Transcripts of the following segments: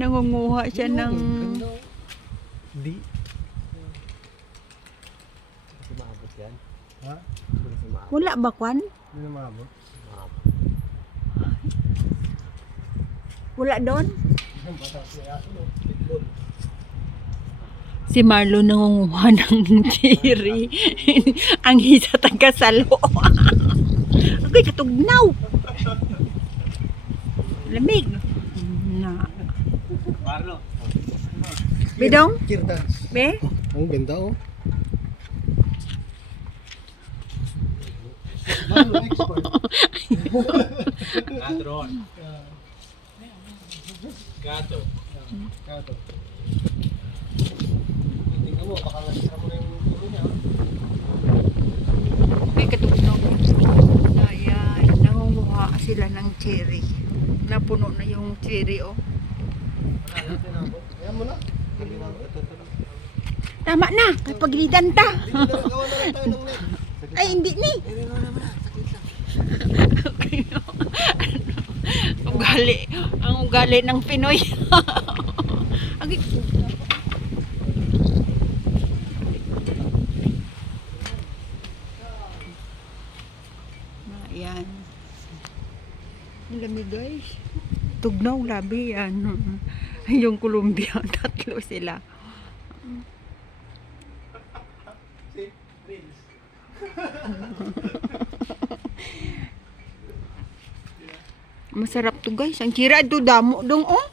Nangunguha siya ng... Di. Kasi maabot yan. Ha? Wala ba kwan? Hindi na maabot. Wala doon? Si Marlo nangunguha ng cherry. Ang hisa taga salo. Agoy, katugnaw. Lamig. Na. Marlo. Bidong? Dance. Be? Ang ganda oh. Marlo expert. Ladron. Gato. Kato. Tingnan mo, baka nasira mo na yung ulo niya. oh. Agoy, katugnaw. Ayan, nangunguha sila ng cherry. Napuno na yung cherry, oh. Na. Tama na, ta. Tayo ng net. Ay, hindi ni. Lang. ugali. Ang ugali ng Pinoy. Agi. Ayan. Ang lamig guys. Tugnaw labi yan. Yung Columbia, tatlo sila. Masarap to guys. Ang kira do damo dong oh.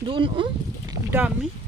Doon oh. Dami.